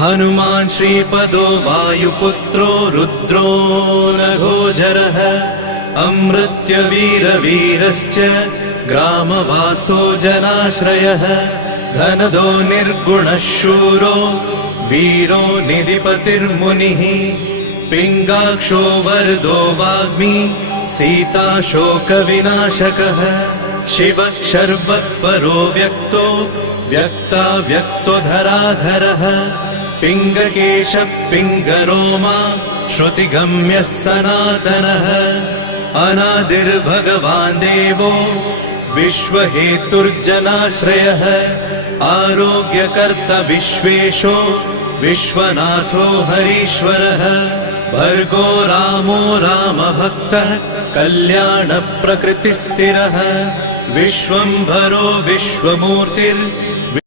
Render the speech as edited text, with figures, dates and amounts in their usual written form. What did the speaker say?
हनुमान् श्रीपदो वायुपुत्रो रुद्रो नघोजरः अमृत्यवीरवीरश्च ग्रामवासो जनाश्रयः धनदो निर्गुणः शूरो वीरो निधिपतिर्मुनिः पिङ्गाक्षो वरदो वाग्मी सीताशोकविनाशकः शिवः शर्वत्परो व्यक्तो व्यक्तो धराधरः पिङ्गकेशः पिङ्गरोमा श्रुतिगम्यः सनातनः अनादिर्भगवान् देवो विश्वहेतुर्जनाश्रयः आरोग्यकर्ता विश्वेशो विश्वनाथो हरीश्वरः भर्गो रामो रामभक्तः कल्याणप्रकृतिस्थिरः विश्वम्भरो विश्वमूर्तिर्विश्वरूपो